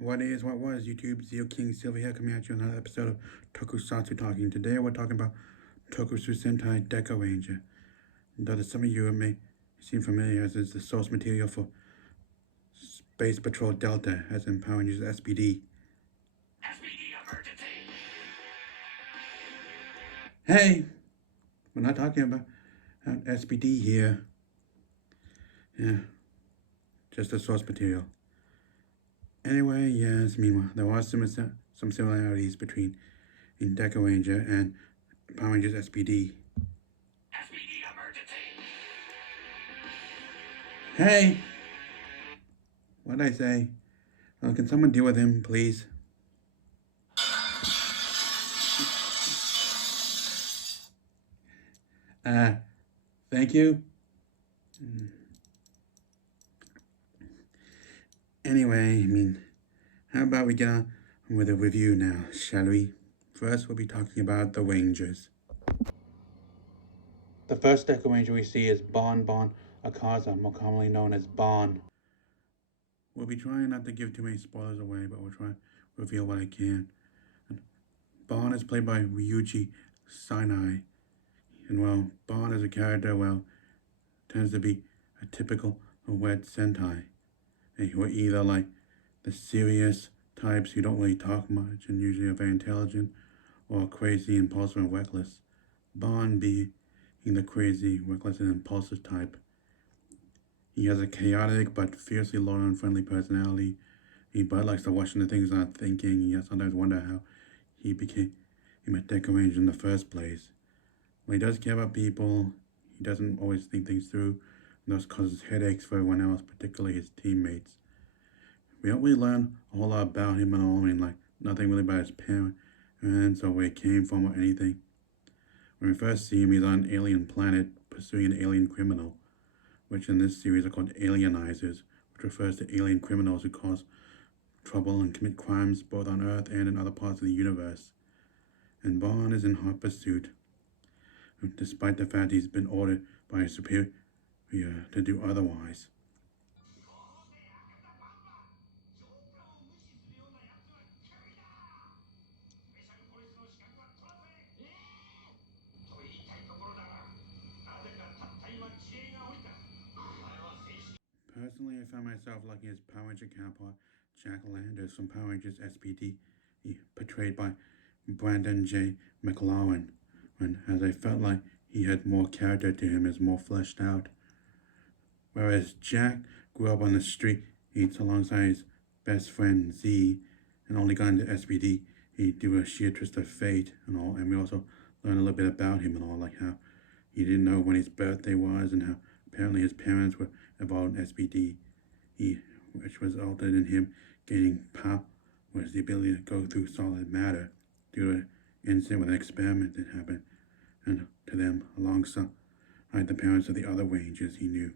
What was YouTube? Zeo King Silver here coming at you on another episode of Tokusatsu Talking. Today we're talking about Tokusou Sentai Dekaranger. Though some of you may seem familiar as is the source material for Space Patrol Delta as in Power Rangers SPD. SPD emergency! Hey! We're not talking about SPD here. Yeah. Just the source material. Anyway, yes, meanwhile, there are some similarities between Dekaranger and Power Rangers SPD. SPD emergency! Hey! What did I say? Can someone deal with him, please? Thank you. Anyway, how about we get on with a review now, shall we? First, we'll be talking about the Rangers. The first Dekaranger we see is Bon Akaza, more commonly known as Bon. We'll be trying not to give too many spoilers away, but we'll try to reveal what I can. Bon is played by Ryuji Sinai. And Bon as a character, tends to be a typical wet Sentai. Who are either like the serious types who don't really talk much and usually are very intelligent, or crazy, impulsive, and reckless. Bon being the crazy, reckless, and impulsive type. He has a chaotic but fiercely loyal and friendly personality. He likes to watch the things not thinking. He sometimes wonder how he became a Dekaranger in the first place. When he does care about people, he doesn't always think things through, and thus causes headaches for everyone else, particularly his teammates. We don't really learn a whole lot about him at all. Nothing really about his parents or where he came from or anything. When we first see him, he's on an alien planet pursuing an alien criminal, which in this series are called alienizers, which refers to alien criminals who cause trouble and commit crimes both on Earth and in other parts of the universe. And Bon is in hot pursuit, despite the fact he's been ordered by his superior to do otherwise. Personally, I found myself liking his Power Ranger counterpart, Jack Landers from Power Rangers SPD, portrayed by Brandon J. McLaren, as I felt like he had more character to him, is more fleshed out. Whereas Jack grew up on the street, eats alongside his best friend Z, and only got into SPD, he'd do a sheer twist of fate and all, and we also learn a little bit about him and all, like how he didn't know when his birthday was and how apparently his parents were involved in SPD, which resulted in him gaining power, was the ability to go through solid matter due to an incident with an experiment that happened, and to them alongside the parents of the other Rangers he knew.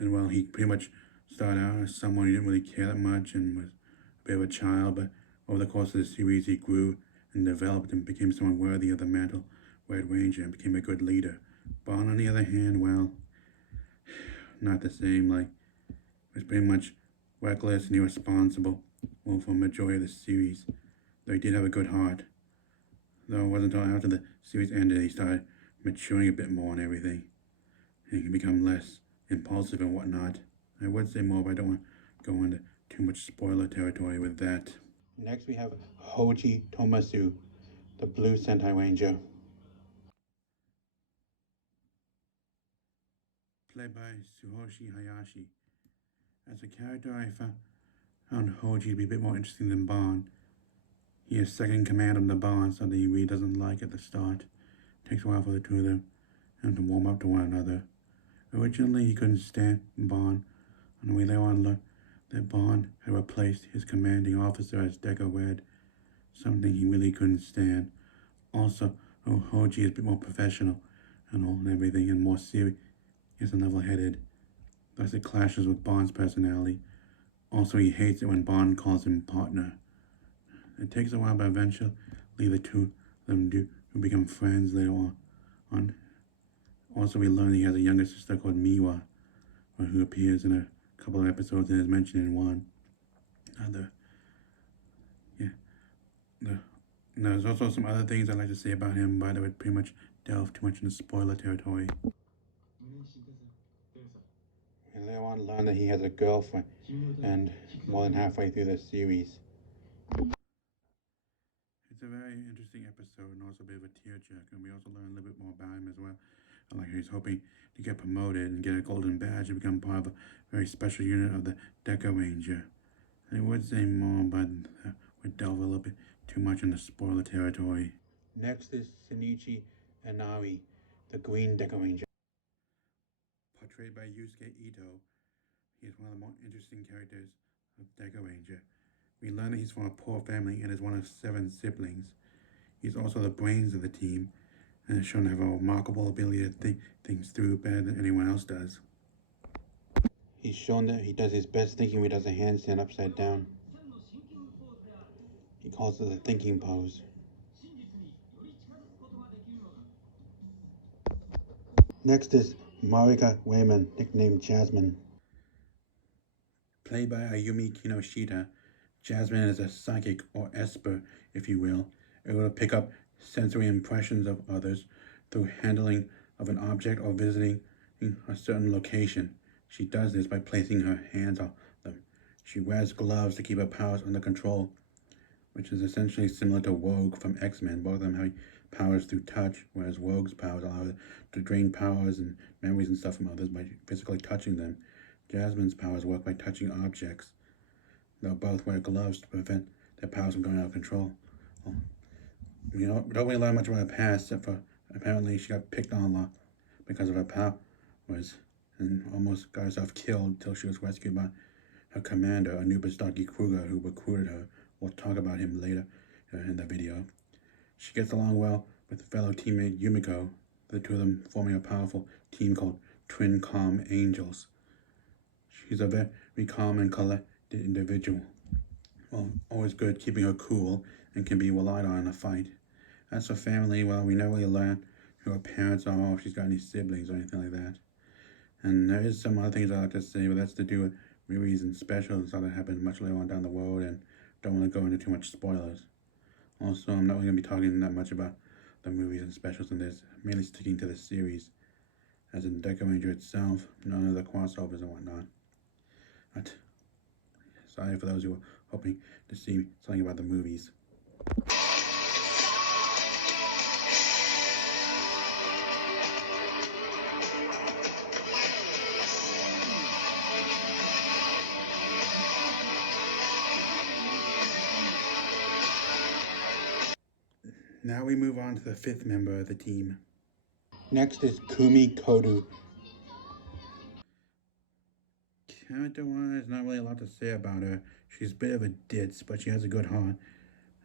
And he pretty much started out as someone who didn't really care that much and was a bit of a child, but over the course of the series he grew and developed and became someone worthy of the mantle Red Ranger and became a good leader. Bon, on the other hand, not the same. He was pretty much reckless and irresponsible for the majority of the series, though he did have a good heart. Though it wasn't until after the series ended he started maturing a bit more and everything. And he can become less impulsive and whatnot. I would say more, but I don't want to go into too much spoiler territory with that. Next we have Hoji Tomasu, the Blue Sentai Ranger. Played by Tsuyoshi Hayashi. As a character, I found Hoji to be a bit more interesting than Bon. He is second in command of the Bon, something he really doesn't like at the start. It takes a while for the two of them to warm up to one another. Originally, he couldn't stand Bon, and we later on learned that Bon had replaced his commanding officer as Deca Red, something he really couldn't stand. Also, Hoji is a bit more professional and everything, and more serious and level-headed. Thus it clashes with Bon's personality. Also, he hates it when Bon calls him partner. It takes a while, but eventually the two of them do become friends later on. Also, we learn he has a younger sister called Miwa, who appears in a couple of episodes and is mentioned in one. There's also some other things I'd like to say about him, but I would pretty much delve too much into spoiler territory. And later on learn that he has a girlfriend, and more than halfway through the series. It's a very interesting episode and also a bit of a tearjerker, and we also learn a little bit more about him as well. Like he's hoping to get promoted and get a golden badge and become part of a very special unit of the Dekaranger. I would say more, but would delve a little bit too much into spoiler territory. Next is Shinichi Inari, the Green Dekaranger. Portrayed by Yusuke Ito, he is one of the more interesting characters of Dekaranger. We learn that he's from a poor family and is one of 7 siblings. He's also the brains of the team and is shown to have a remarkable ability to think things through better than anyone else does. He's shown that he does his best thinking when he does a handstand upside down. He calls it the thinking pose. Next is Marika Wayman, nicknamed Jasmine. Played by Ayumi Kinoshita, Jasmine is a psychic, or esper, if you will, able to pick up sensory impressions of others through handling of an object or visiting a certain location. She does this by placing her hands on them. She wears gloves to keep her powers under control, which is essentially similar to Rogue from X-Men, both of them having powers through touch, whereas Rogue's powers allow her to drain powers and memories and stuff from others by physically touching them. Jasmine's powers work by touching objects. They'll both wear gloves to prevent their powers from going out of control. Well, we don't really learn much about her past, except for apparently she got picked on a lot because of her powers and almost got herself killed until she was rescued by her commander, Anubis Daki Kruger, who recruited her. We'll talk about him later in the video. She gets along well with fellow teammate Yumiko, the two of them forming a powerful team called Twin Calm Angels. She's a very calm and collected individual. Well, always good keeping her cool and can be relied on in a fight. As for family, well, we never really learn who her parents are or if she's got any siblings or anything like that. And there is some other things I'd like to say, but that's to do with movies and specials that happen much later on down the road, and don't want to go into too much spoilers. Also, I'm not really going to be talking that much about the movies and specials in this, mainly sticking to the series. As in Dekaranger itself, none of the crossovers and whatnot. But sorry for those who were hoping to see something about the movies. Now we move on to the 5th member of the team. Next is Kumi Kodu. Character-wise, not really a lot to say about her. She's a bit of a ditz, but she has a good heart.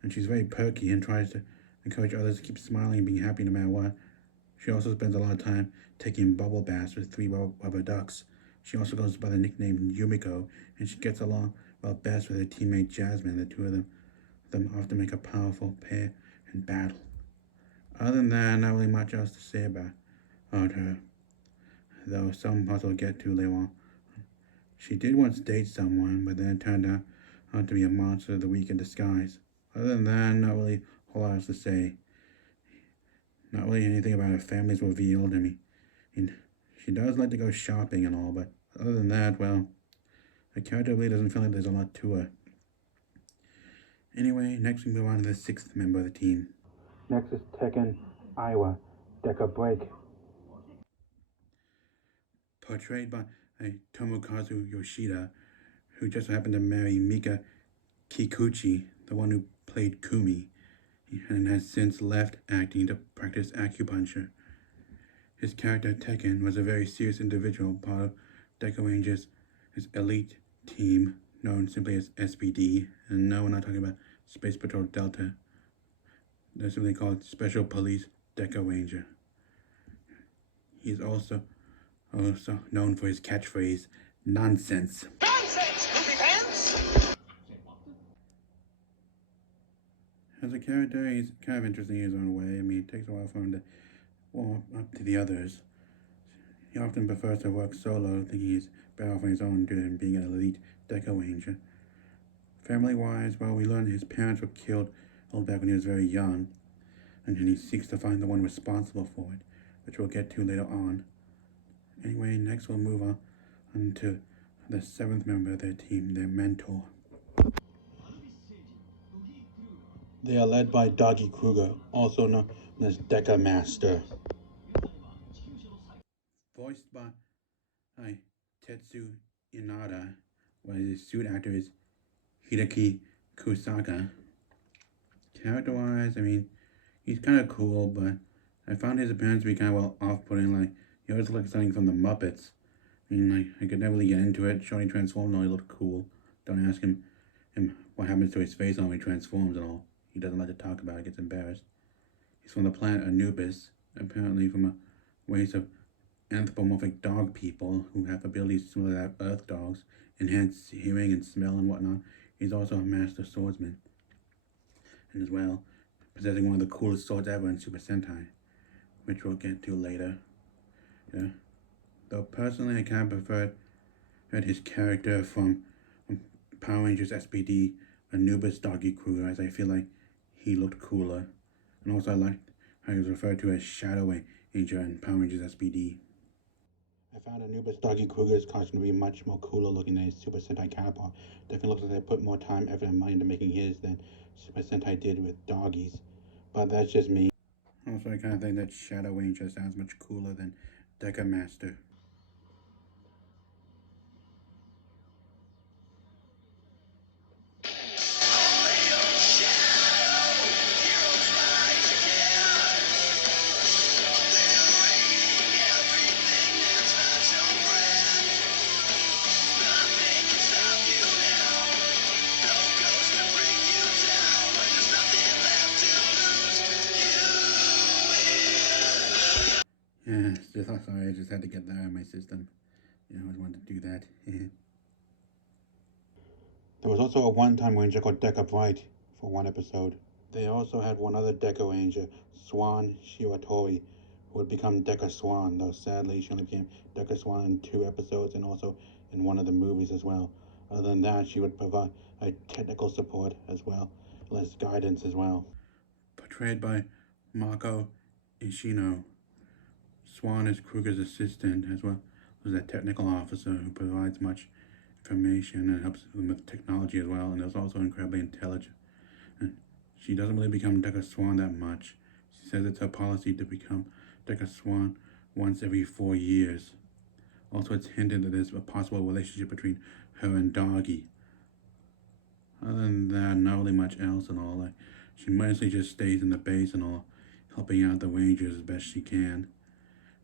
And she's very perky and tries to encourage others to keep smiling and being happy no matter what. She also spends a lot of time taking bubble baths with 3 rubber ducks. She also goes by the nickname Yumiko, and she gets along well best with her teammate Jasmine. The two of them often make a powerful pair in battle. Other than that, not really much else to say about her, though some parts we'll get to later on. She did once date someone, but then it turned out to be a monster of the week in disguise. Other than that, not really a whole lot else to say. Not really anything about her family's revealed. I mean, she does like to go shopping and all, but other than that, well, her character really doesn't feel like there's a lot to her. Anyway, next we move on to the 6th member of the team. Next is Tekken Aiwa, Deka Break. Portrayed by Tomokazu Yoshida, who just happened to marry Mika Kikuchi, the one who played Kumi, and has since left acting to practice acupuncture. His character Tekken was a very serious individual, part of Dekaranger's elite team, known simply as SPD, and no, we're not talking about Space Patrol Delta. They're simply called Special Police Dekaranger. He's also known for his catchphrase, "Nonsense." Nonsense, goofy pants! As a character, he's kind of interesting in his own way. I mean, it takes a while for him to warm up to the others. He often prefers to work solo, thinking he's better off on his own due to him being an elite Dekaranger. Family-wise, well, we learn his parents were killed all back when he was very young, and he seeks to find the one responsible for it, which we'll get to later on. Anyway, next we'll move on to the seventh member of their team, their mentor. They are led by Doggy Kruger, also known as Deca Master. Voiced by Tetsu Inada, while his suit actor is Hideki Kusaka. Character-wise, I mean, he's kind of cool, but I found his appearance to be kind of well off-putting. Like, he always looked like something from the Muppets. I mean, like, I could never really get into it. Showing he transformed, no, he looked cool. Don't ask him what happens to his face when he transforms and all. He doesn't like to talk about it, gets embarrassed. He's from the planet Anubis, apparently from a race of anthropomorphic dog people who have abilities similar to Earth dogs, enhanced hearing and smell and whatnot. He's also a master swordsman, and as well, possessing one of the coolest swords ever in Super Sentai, which we'll get to later. Yeah. Though personally, I kind of preferred his character from Power Rangers SPD, Anubis Doggy Kruger, as I feel like he looked cooler. And also I liked how he was referred to as Shadow Ranger in Power Rangers SPD. I found Anubis Doggy Kruger's costume to be much more cooler looking than his Super Sentai counterpart. Definitely looks like they put more time, effort, and money into making his than Super Sentai did with doggies. But that's just me. Also, I kind of think that Shadow Ranger sounds much cooler than Deca Master. Yeah, sorry, I just had to get that out of my system. I always wanted to do that. There was also a one-time ranger called Deca Bright for one episode. They also had one other Deca Ranger, Swan Shiratori, who would become Deca Swan, though sadly she only became Deca Swan in 2 episodes and also in one of the movies as well. Other than that, she would provide technical support as well as guidance as well. Portrayed by Mako Ishino. Swan is Kruger's assistant as well as a technical officer who provides much information and helps them with technology as well, and is also incredibly intelligent. And she doesn't really become Deca Swan that much. She says it's her policy to become Deca Swan once every 4 years. Also, it's hinted that there's a possible relationship between her and Doggy. Other than that, not really much else and all. Like, she mostly just stays in the base and all, helping out the Rangers as best she can.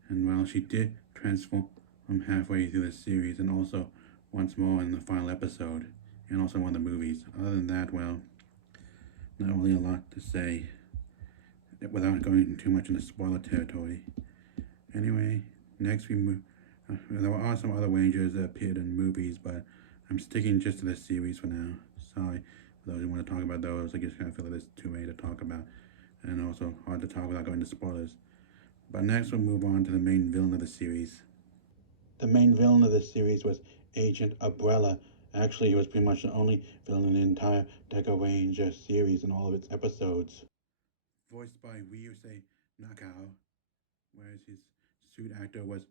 And well, she did transform halfway through the series and also once more in the final episode and also one of the movies. Other than that, well, not really a lot to say without going too much into spoiler territory. Anyway, next we move. There are some other Rangers that appeared in movies, but I'm sticking just to this series for now. Sorry for those who want to talk about those. I just kind of feel like there's too many to talk about, and also hard to talk without going into spoilers. But next we'll move on to the main villain of the series. The main villain of the series was Agent Umbrella. Actually, he was pretty much the only villain in the entire Dekaranger series in all of its episodes. Voiced by Ryusei Nakao, whereas his suit actor was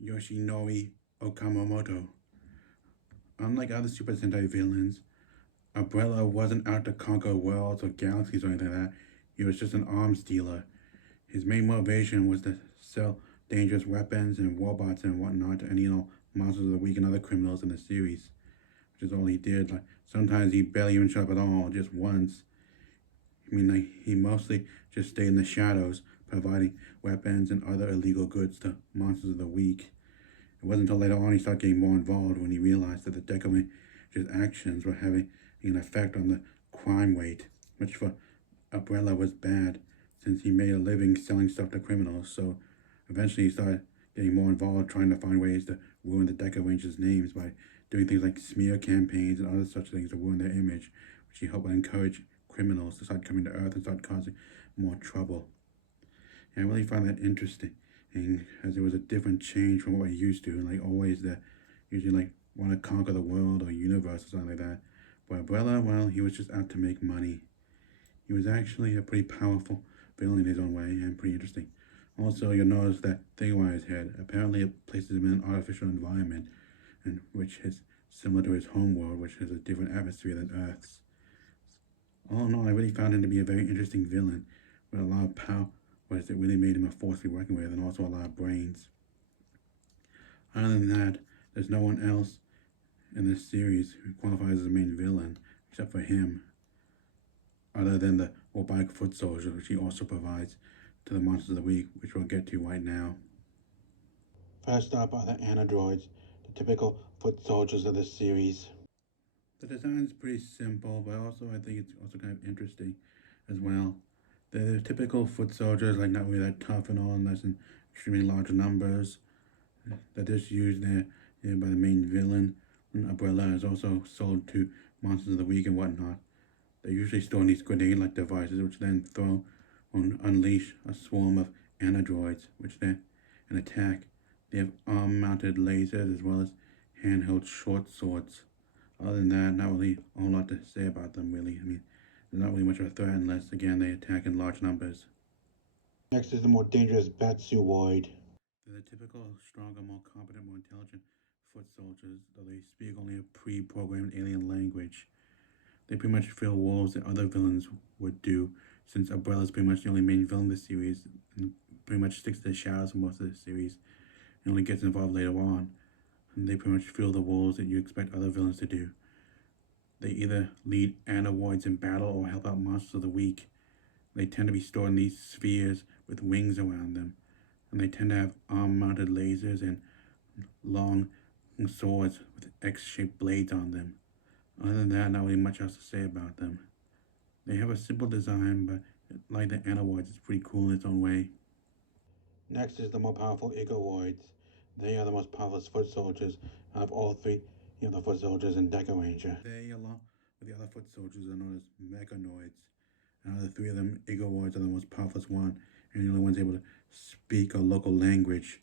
Yoshinori Okamoto. Unlike other Super Sentai villains, Umbrella wasn't out to conquer worlds or galaxies or anything like that. He was just an arms dealer. His main motivation was to sell dangerous weapons and robots and whatnot to any monsters of the week and other criminals in the series, which is all he did. Like, sometimes he barely even showed up at all, just once. I mean, like, he mostly just stayed in the shadows, providing weapons and other illegal goods to monsters of the week. It wasn't until later on he started getting more involved when he realized that the Decaranger's actions were having an effect on the crime rate, which for Umbrella was bad, since he made a living selling stuff to criminals. So eventually he started getting more involved, trying to find ways to ruin the Decaranger's names by doing things like smear campaigns and other such things to ruin their image, which he hoped would encourage criminals to start coming to Earth and start causing more trouble. And I really find that interesting. and as it was a different change from what we're used to, like always that usually like want to conquer the world or universe or something like that. But Umbrella, well, he was just out to make money. He was actually a pretty powerful villain in his own way and pretty interesting. Also, you'll notice that thing around his head. Apparently, it places him in an artificial environment, and which is similar to his home world, which has a different atmosphere than Earth's. All in all, I really found him to be a very interesting villain with a lot of power, which it really made him a force to be working with, and also a lot of brains. Other than that, there's no one else in this series who qualifies as a main villain except for him, other than the robotic foot soldier, which he also provides to the monsters of the week, which we'll get to right now. First up are the androids, the typical foot soldiers of this series. The design is pretty simple, but also I think it's also kind of interesting as well. They're the typical foot soldiers, like not really that tough and all, unless in extremely large numbers. That is used there by the main villain. And Umbrella is also sold to monsters of the week and whatnot. They usually store in these grenade-like devices, which then throw or unleash a swarm of androids, which then an attack. They have arm-mounted lasers as well as handheld short swords. Other than that, not really a whole lot to say about them, really. I mean, they're not really much of a threat unless, again, they attack in large numbers. Next is the more dangerous Batsuoid. They're the typical, stronger, more competent, more intelligent foot soldiers, though they speak only a pre-programmed alien language. They pretty much fill roles that other villains would do, since Umbrella is pretty much the only main villain in the series, and pretty much sticks to the shadows for most of the series, and only gets involved later on. And they pretty much fill the roles that you expect other villains to do. They either lead androids in battle or help out monsters of the week. They tend to be stored in these spheres with wings around them, and they tend to have arm-mounted lasers and long swords with X-shaped blades on them. Other than that, not really much else to say about them. They have a simple design, but like the androids, it's pretty cool in its own way. Next is the more powerful Egoids. They are the most powerful foot soldiers out of all three of the foot soldiers in Dekaranger. They, along with the other foot soldiers, are known as Mechanoids. And out of the three of them, Egoids are the most powerful one, and the only ones able to speak a local language,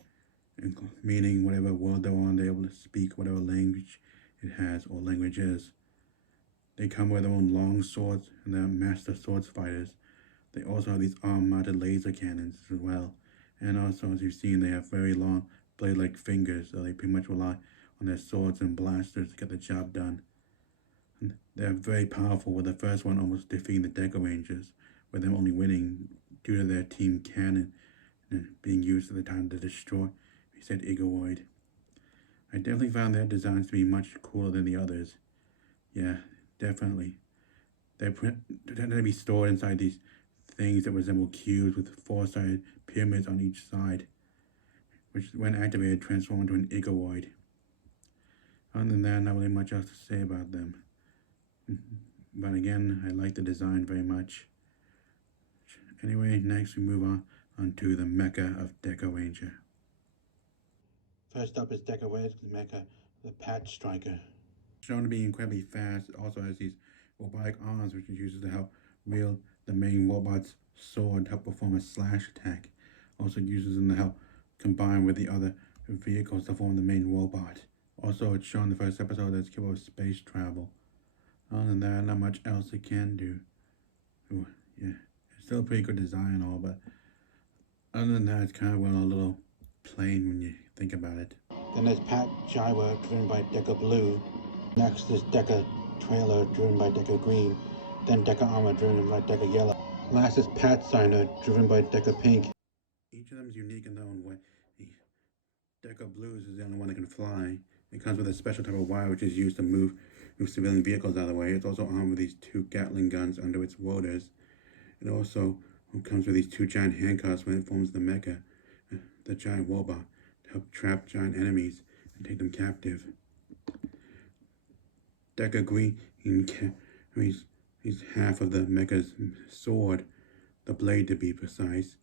meaning whatever world they're on, they're able to speak whatever language it has or language is. They come with their own long swords, and they're master swords fighters. They also have these arm-mounted laser cannons as well. And also, as you've seen, they have very long blade-like fingers, so they pretty much rely on their swords and blasters to get the job done. And they're very powerful, with the first one almost defeating the Dekarangers, with them only winning due to their team cannon being used at the time to destroy said Egoid. I definitely found their designs to be much cooler than the others. Yeah, definitely. They tend to be stored inside these things that resemble cubes with four-sided pyramids on each side, which when activated transform into an Egoid. Other than that, not really much else to say about them. But again, I like the design very much. Anyway, next we move on to the mecha of Dekaranger. First up is Dekaranger's mecha, the Patch Striker. Shown to be incredibly fast, it also has these robotic arms which it uses to help wield the main robot's sword to help perform a slash attack. Also uses them to help combine with the other vehicles to form the main robot. Also, it's shown in the first episode that it's capable of space travel. Other than that, not much else it can do. Ooh, yeah, it's still a pretty good design and all, but other than that, it's kind of a little plain when you think about it. Then there's Pat Gyra, driven by Deca Blue. Next is Deca Trailer, driven by Deca Green. Then Deca Armor, driven by Deca Yellow. Last is Pat Signer, driven by Deca Pink. Each of them is unique in their own way. Deca Blues is the only one that can fly. It comes with a special type of wire which is used to move civilian vehicles out of the way. It's also armed with these two Gatling guns under its rotors. It also comes with these two giant handcuffs when it forms the mecha, the giant robot, to help trap giant enemies and take them captive. Deca Green carries half of the mecha's sword, the blade to be precise,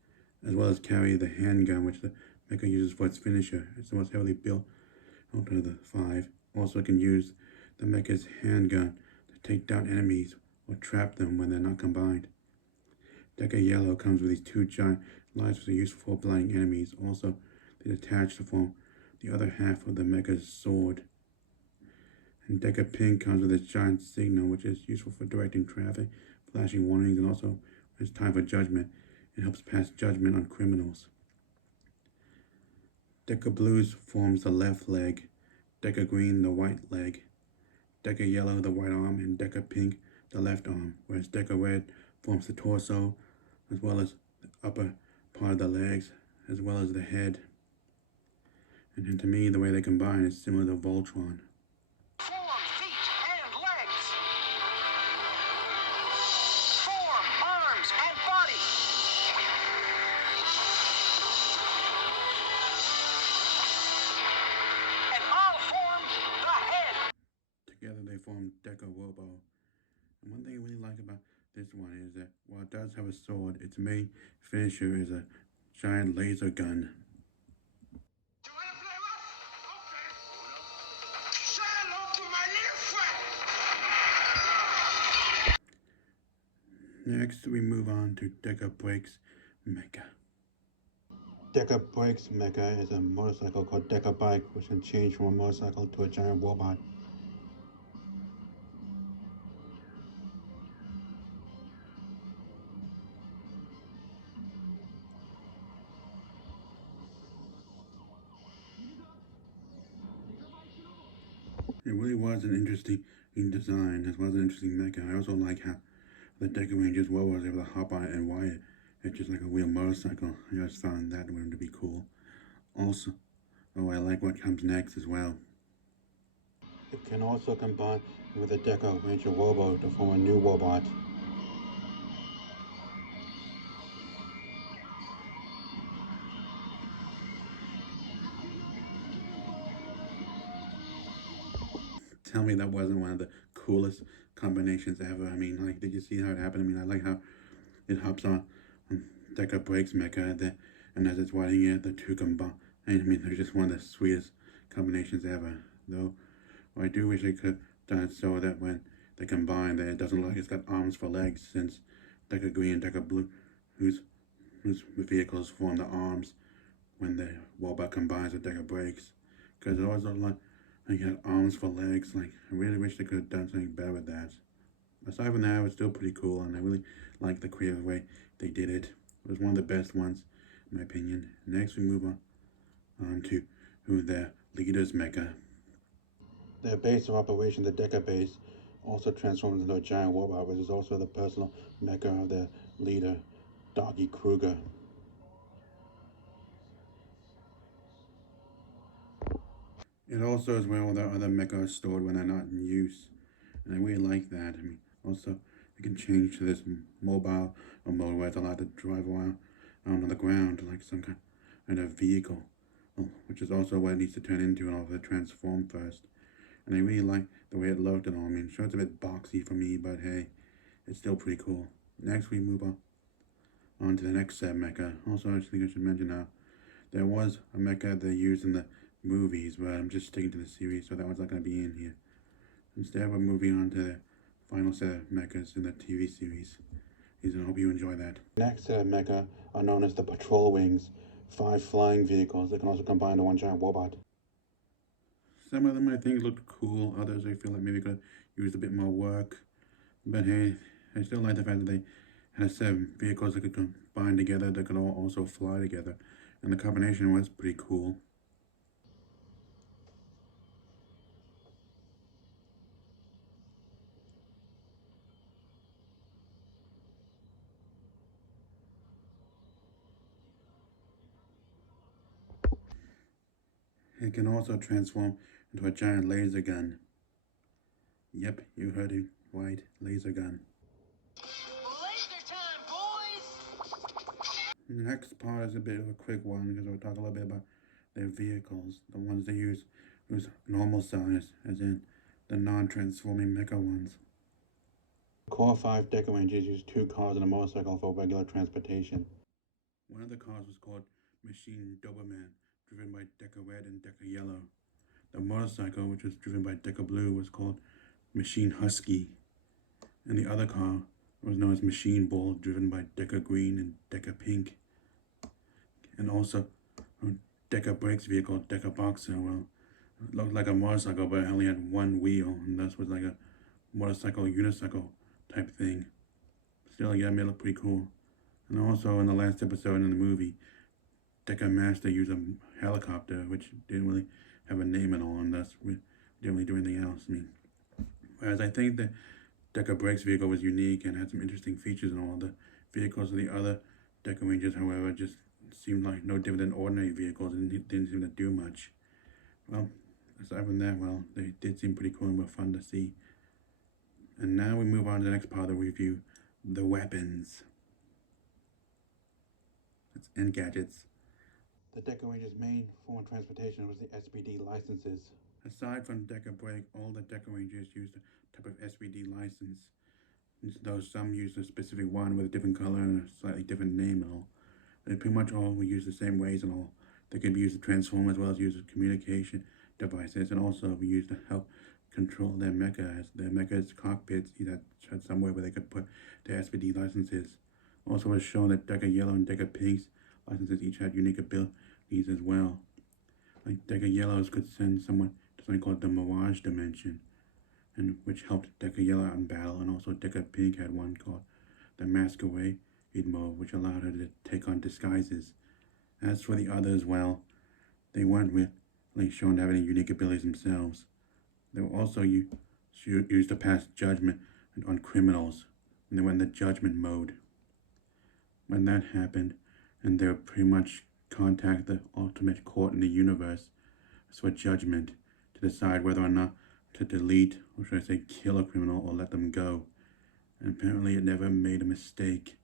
as well as carry the handgun which the mecha uses for its finisher. It's the most heavily built out of the five. Also can use the mecha's handgun to take down enemies or trap them when they're not combined. Deca Yellow comes with these two giant lights which are useful for blinding enemies. Also, they detach to form the other half of the Mecha's sword. And Deca Pink comes with this giant signal which is useful for directing traffic, flashing warnings, and also when it's time for judgment, it helps pass judgment on criminals. Deca Blues forms the left leg, Deca Green the right leg, Deca Yellow the right arm, and Deca Pink the left arm, whereas Deca Red forms the torso, as well as the upper part of the legs, as well as the head. And then to me, the way they combine is similar to Voltron. Form feet and legs. Form arms and body. And all form the head. Together they form Deca Robo. And one thing I really like about this one is that while it does have a sword, its main finisher is a giant laser gun. You wanna play rough? Okay. Say hello to my little friend. Next, we move on to Deca Breaks Mecha. Deca Breaks Mecha is a motorcycle called Deca Bike, which can change from a motorcycle to a giant robot. It really was an interesting design, as well as an interesting mecha. I also like how the Dekarangers was able to hop on it and ride it. It's just like a real motorcycle. I just found that one to be cool. Also, I like what comes next as well. It can also combine with the Deca Ranger Robo to form a new robot. Tell me that wasn't one of the coolest combinations ever. I mean, like, did you see how it happened? I mean, I like how it hops on Deca Breaks Mecha, and as it's riding it, the two combine. I mean, they're just one of the sweetest combinations ever. Though, I do wish they could have done it so that when they combine, that it doesn't look like it's got arms for legs, since Deca Green and Deca Blue, whose vehicles form the arms when the robot combines with Deca Breaks. Because it always looked like you had arms for legs. Like, I really wish they could have done something better with that. Aside from that, it was still pretty cool, and I really liked the creative way they did it. It was one of the best ones, in my opinion. Next, we move on to their leader's mecha. Their base of operation, the Deca base, also transforms into a giant robot, which is also the personal mecha of their leader, Doggy Kruger. It also is where all their other mecha are stored when they're not in use, and I really like that. I mean, also, you can change to this mobile mode where it's allowed to drive around on the ground like some kind of vehicle, which is also what it needs to turn into in order to transform first. And I really like the way it looked and all. I mean, sure, it's a bit boxy for me, but hey, it's still pretty cool. Next, we move on to the next set mecha. Also, I think I should mention how there was a mecha they used in the movies, but I'm just sticking to the series, so that one's not going to be in here. Instead, we're moving on to the final set of mechas in the TV series. I hope you enjoy that. Next set of mecha are known as the Patrol Wings, 5 flying vehicles that can also combine into one giant robot. Some of them I think looked cool, others I feel like maybe could use a bit more work. But hey, I still like the fact that they had a set of vehicles that could combine together, that could all also fly together. And the combination was pretty cool. It can also transform into a giant laser gun. Yep, you heard it right, laser gun. Laser time, boys! The next part is a bit of a quick one because we'll talk a little bit about their vehicles, the ones they use normal size, as in the non-transforming mecha ones. Core 5 Dekarangers use 2 cars and a motorcycle for regular transportation. One of the cars was called Machine Doberman, driven by Deca Red and Deca Yellow. The motorcycle, which was driven by Deca Blue, was called Machine Husky. And the other car was known as Machine Bull, driven by Deca Green and Deca Pink. And also, Deca Brakes vehicle, Deca Boxer, well, it looked like a motorcycle, but it only had one wheel, and that was like a motorcycle, unicycle type thing. Still, yeah, it made it look pretty cool. And also, in the last episode in the movie, Deca Master used a helicopter, which didn't really have a name at all, and thus we didn't really do anything else. I mean, whereas I think the Deca Brakes vehicle was unique and had some interesting features, and all the vehicles of the other Deca Rangers, however, just seemed like no different than ordinary vehicles and didn't seem to do much. Well, aside from that, well, they did seem pretty cool and were fun to see. And now we move on to the next part of the review, the weapons. And gadgets. The Deca Ranger's main form of transportation was the SBD licenses. Aside from Deca Brake, all the Deca Rangers used a type of SBD license, though some used a specific one with a different color and a slightly different name and all. They pretty much all were used the same ways and all. They could be used to transform as well as use as communication devices, and also be used to help control their mechas. Their mechas cockpits either had somewhere where they could put their SBD licenses. Also was shown that Deca Yellow and Deca Pink's licenses each had unique abilities as well. Like Deca Yellows could send someone to something called the Mirage Dimension, and which helped Deca Yellow out in battle, and also Deca Pink had one called the Masquerade mode, which allowed her to take on disguises. As for the others, well, they weren't really shown to have any unique abilities themselves. They were also used to pass judgment on criminals, and they were in the judgment mode. When that happened, and they would pretty much contact the ultimate court in the universe for judgment to decide whether or not to delete, or should I say kill a criminal, or let them go. And apparently it never made a mistake.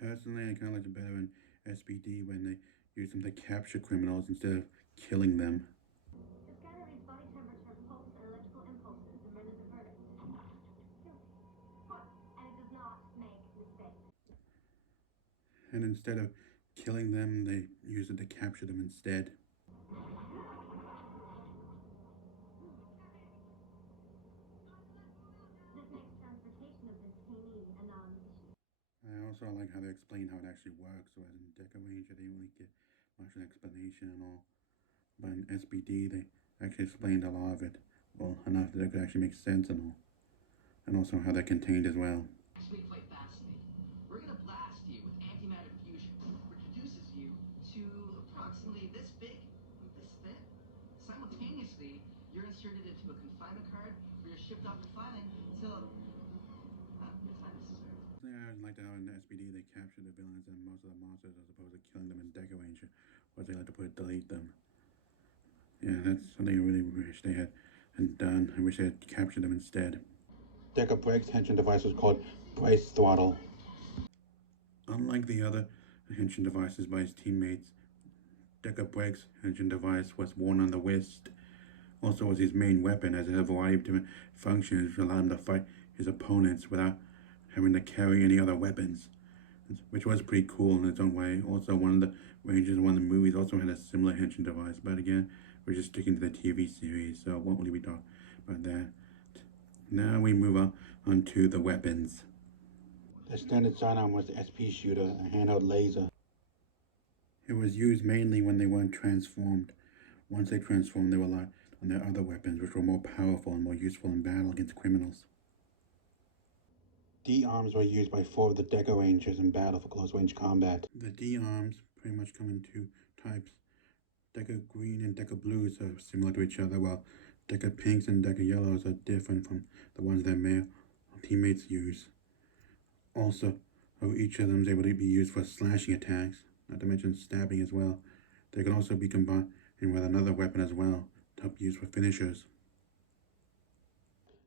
Personally, I kind of liked it better in SBD when they used them to capture criminals instead of killing them. And instead of killing them, they used it to capture them instead. I also like how they explain how it actually works, whereas in Deca Ranger they didn't really get much of an explanation and all. But in SBD they actually explained a lot of it, well, enough that it could actually make sense and all. And also how they're contained as well. Actually quite fascinating. We're going to blast you with antimatter fusion, which reduces you to approximately this big, this thin. Simultaneously, you're inserted into a confinement card where you're shipped off to filing until it's not necessary. I liked how in SBD they captured the villains and most of the monsters as opposed to killing them in Deca Ranger, where they like to put delete them. Yeah, that's something I really wish they had done. I wish they had captured them instead. Deca Brake's henshin device was called Brace Throttle. Unlike the other henshin devices by his teammates, Deca Brake's henshin device was worn on the wrist. Also was his main weapon, as it had a variety of different functions which allowed him to fight his opponents without having to carry any other weapons, which was pretty cool in its own way. Also, one of the Rangers in one of the movies also had a similar henshin device, but again, we're just sticking to the TV series, so I won't really be talking about that. Now we move on to the weapons. The standard sidearm was the SP shooter, a handheld laser. It was used mainly when they weren't transformed. Once they transformed, they relied on their other weapons, which were more powerful and more useful in battle against criminals. D-arms were used by 4 of the Deca Rangers in battle for close-range combat. The D-arms pretty much come in 2 types. Deca Green and Deca Blues are similar to each other, while Deca Pinks and Deca Yellows are different from the ones their male teammates use. Also, each of them is able to be used for slashing attacks, not to mention stabbing as well. They can also be combined with another weapon as well, to help use for finishers.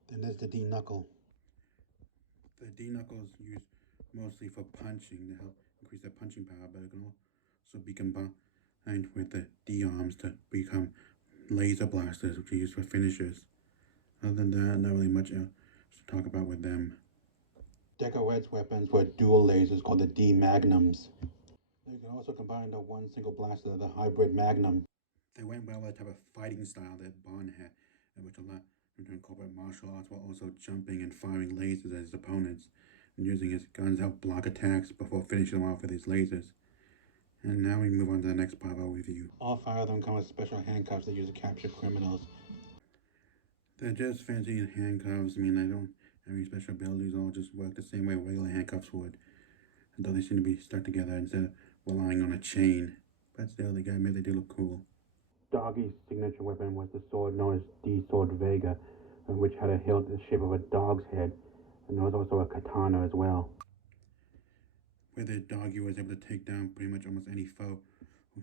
Then there's the D-Knuckle. The D-Knuckle is used mostly for punching to help increase their punching power, but it can also be combined with the D-Arms to become laser blasters, which are used for finishers. Other than that, not really much else to talk about with them. Deca Red's weapons were dual lasers called the D Magnums. They can also combine into one single blaster, the Hybrid Magnum. They went well with the type of fighting style that Bond had, which allowed him to incorporate martial arts while also jumping and firing lasers at his opponents, and using his guns to help block attacks before finishing them off with his lasers. And now we move on to the next part of our review. All 5 of them come with special handcuffs they use to capture criminals. They're just fancy handcuffs. I mean, they don't have any special abilities. All just work the same way regular handcuffs would. Though they seem to be stuck together instead of relying on a chain. But still, they do look cool. Doggy's signature weapon was the sword known as D-Sword Vega, which had a hilt in the shape of a dog's head, and there was also a katana as well. With it, Doggy was able to take down pretty much almost any foe.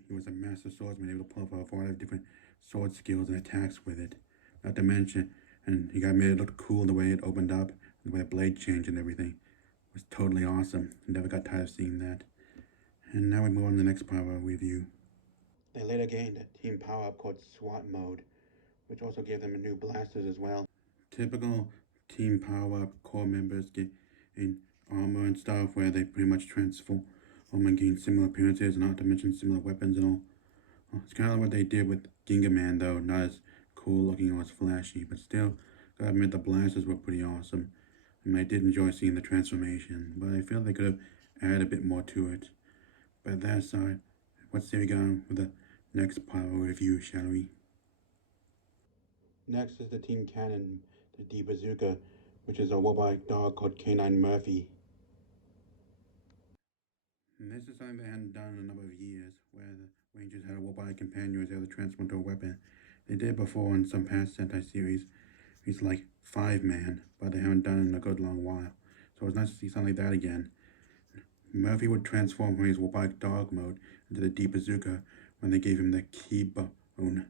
He was a master swordsman, able to pull off a variety of different sword skills and attacks with it. Not to mention, and he made it look cool the way it opened up, the way the blade changed and everything. It was totally awesome. Never got tired of seeing that. And now we move on to the next part of our review. They later gained a team power-up called SWAT mode, which also gave them new blasters as well. Typical team power-up core members get in armor and stuff where they pretty much transform and gain similar appearances, not to mention similar weapons and all. It's kind of what they did with Ginga Man, though, not as cool looking or as flashy, but still, gotta admit the blasters were pretty awesome. And I did enjoy seeing the transformation, but I feel they could have added a bit more to it. But that aside, let's see we go on with the next part of our review, shall we? Next is the Team Cannon, the D Bazooka, which is a robotic dog called Canine Murphy. And this is something they hadn't done in a number of years, where the Rangers had a robotic companion who was able to transform into a weapon. They did before in some past Sentai series. He's like 5-man, but they haven't done it in a good long while. So it's nice to see something like that again. Murphy would transform from his robotic dog mode into the D Bazooka when they gave him the key bone,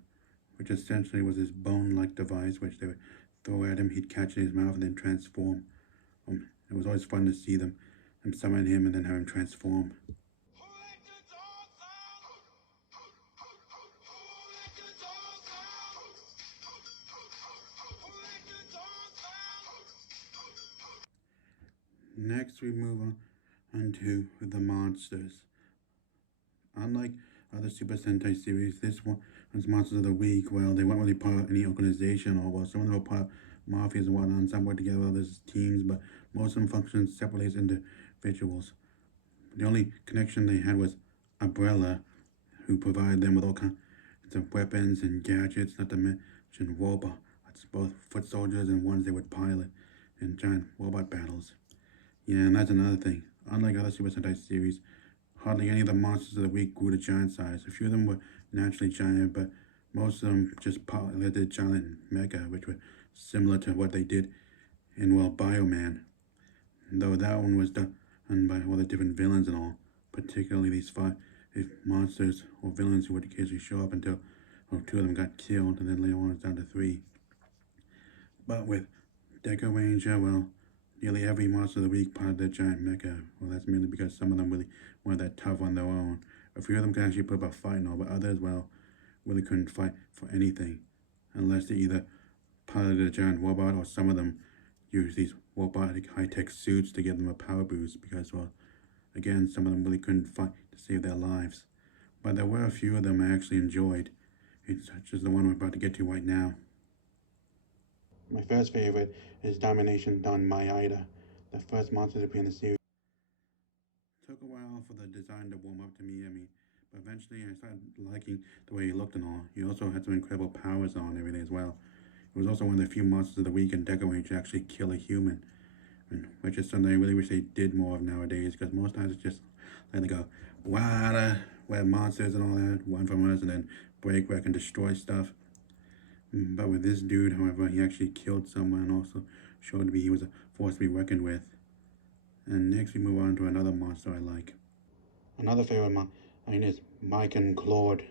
which essentially was this bone-like device which they would throw at him, he'd catch in his mouth and then transform. It was always fun to see them summon him and then have him transform. Next we move on to the monsters. Unlike other Super Sentai series, this one's Monsters of the Week, well, they weren't really part of any organization, or well, some of them were part of mafias and whatnot, and some worked together with others as teams, but most of them functioned separately as individuals. The only connection they had was Umbrella, who provided them with all kinds of weapons and gadgets, not to mention robots, both foot soldiers and ones they would pilot in giant robot battles. Yeah, and that's another thing. Unlike other Super Sentai series, hardly any of the monsters of the week grew to giant size. A few of them were naturally giant, but most of them just piloted giant mecha, which were similar to what they did in, well, Bioman. Though that one was done by all the different villains and all, particularly these 5 monsters or villains who would occasionally show up until 2 of them got killed, and then later on it's down to 3. But with Dekaranger, well, nearly every monster of the week piloted their giant mecha. Well, that's mainly because some of them really weren't that tough on their own. A few of them could actually put up a fight and all, but others, well, really couldn't fight for anything, unless they either piloted a giant robot or some of them used these robotic high-tech suits to give them a power boost because, well, again, some of them really couldn't fight to save their lives. But there were a few of them I actually enjoyed, such as the one we're about to get to right now. My first favorite is Domination Don Maeda, the first monster to appear in the series. It took a while for the design to warm up to me, but eventually I started liking the way he looked and all. He also had some incredible powers on and everything as well. It was also one of the few monsters of the week in Dekaranger to actually kill a human, which is something I really wish they did more of nowadays, because most times it's just like they go, wow, we're monsters and all that, one from us, and then break, wreck, and destroy stuff. But with this dude, however, he actually killed someone and also showed me he was a force to be reckoned with. And next we move on to another monster I like. Another favorite mine is Mike and Claude.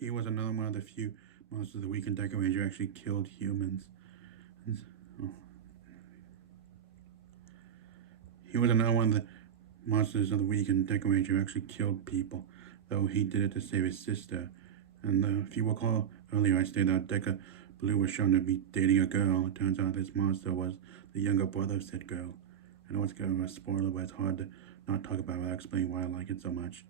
He was another one of the few monsters of the week in Dekaranger who actually killed humans. He was another one of the monsters of the week in Dekaranger who actually killed people, though he did it to save his sister. And if you recall earlier, I stated that Deca Blue was shown to be dating a girl. It turns out this monster was the younger brother of said girl. I know it's kind of a spoiler, but it's hard to not talk about without explaining why I like it so much.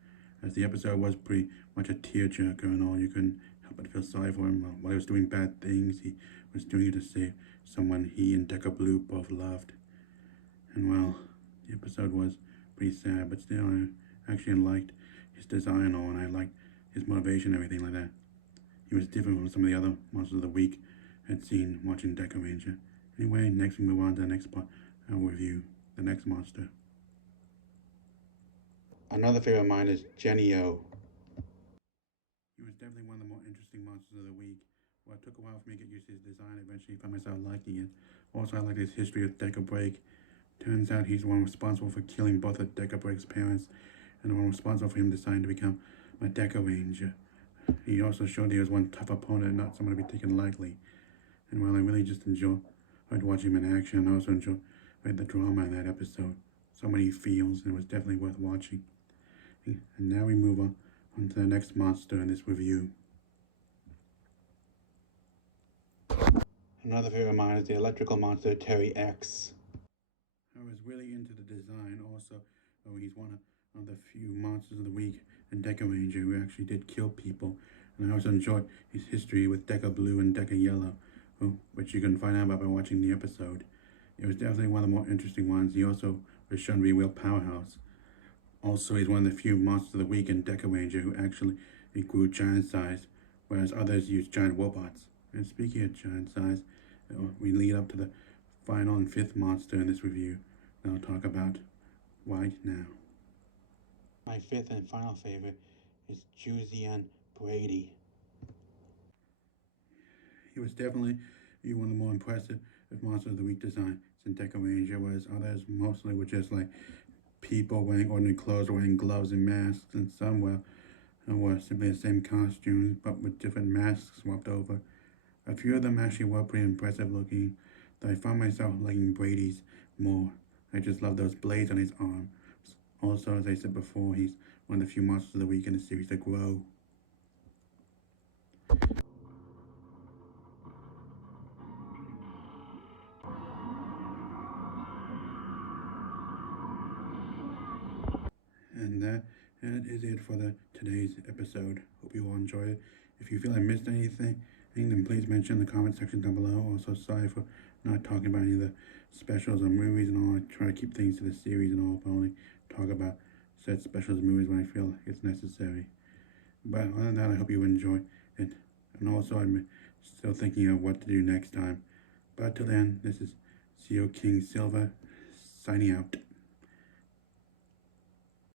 As the episode was pretty much a tearjerker and all, you couldn't help but feel sorry for him. While he was doing bad things, he was doing it to save someone he and Deca Blue both loved. And well, the episode was pretty sad, but still, I actually liked his design and all, and I liked his motivation and everything like that. He was different from some of the other monsters of the week I'd seen watching Dekaranger. Anyway, next we move on to the next part. I'll review the next monster. Another favorite of mine is Genio. He was definitely one of the more interesting monsters of the week. Well, it took a while for me to get used to his design. I eventually found myself liking it. Also, I like his history with Deca Break. Turns out he's the one responsible for killing both of Deca Break's parents, and the one responsible for him deciding to become a Dekaranger. He also showed he was one tough opponent, not someone to be taken lightly. And while I really just enjoyed watching him in action, I also enjoyed the drama in that episode. So many feels, and it was definitely worth watching. And now we move on to the next monster in this review. Another favorite of mine is the electrical monster Terry X. I was really into the design also. He's one of the few monsters of the week in Dekaranger who actually did kill people. And I also enjoyed his history with Deca Blue and Deca Yellow, which you can find out about by watching the episode. It was definitely one of the more interesting ones. He also was shown to be a real powerhouse. Also, he's one of the few monsters of the week in Dekaranger who actually grew giant size, whereas others used giant robots. And speaking of giant size, we lead up to the final and fifth monster in this review that I'll talk about right now. My fifth and final favorite is Juzian Brady. He was definitely one of the more impressive monsters of the week designs in Dekaranger, whereas others mostly were just like people wearing ordinary clothes or wearing gloves and masks, and some were simply the same costumes but with different masks swapped over. A few of them actually were pretty impressive looking, though I found myself liking Brady's more. I just love those blades on his arms. Also, as I said before, he's one of the few monsters of the week in the series that grow. And that is it for today's episode. Hope you all enjoyed it. If you feel I missed anything, then please mention in the comment section down below. Also, sorry for not talking about any of the specials or movies and all. I try to keep things to the series and all, but only talk about said specials and movies when I feel it's necessary. But other than that, I hope you enjoy it. And also, I'm still thinking of what to do next time. But till then, this is CEO King Silver signing out.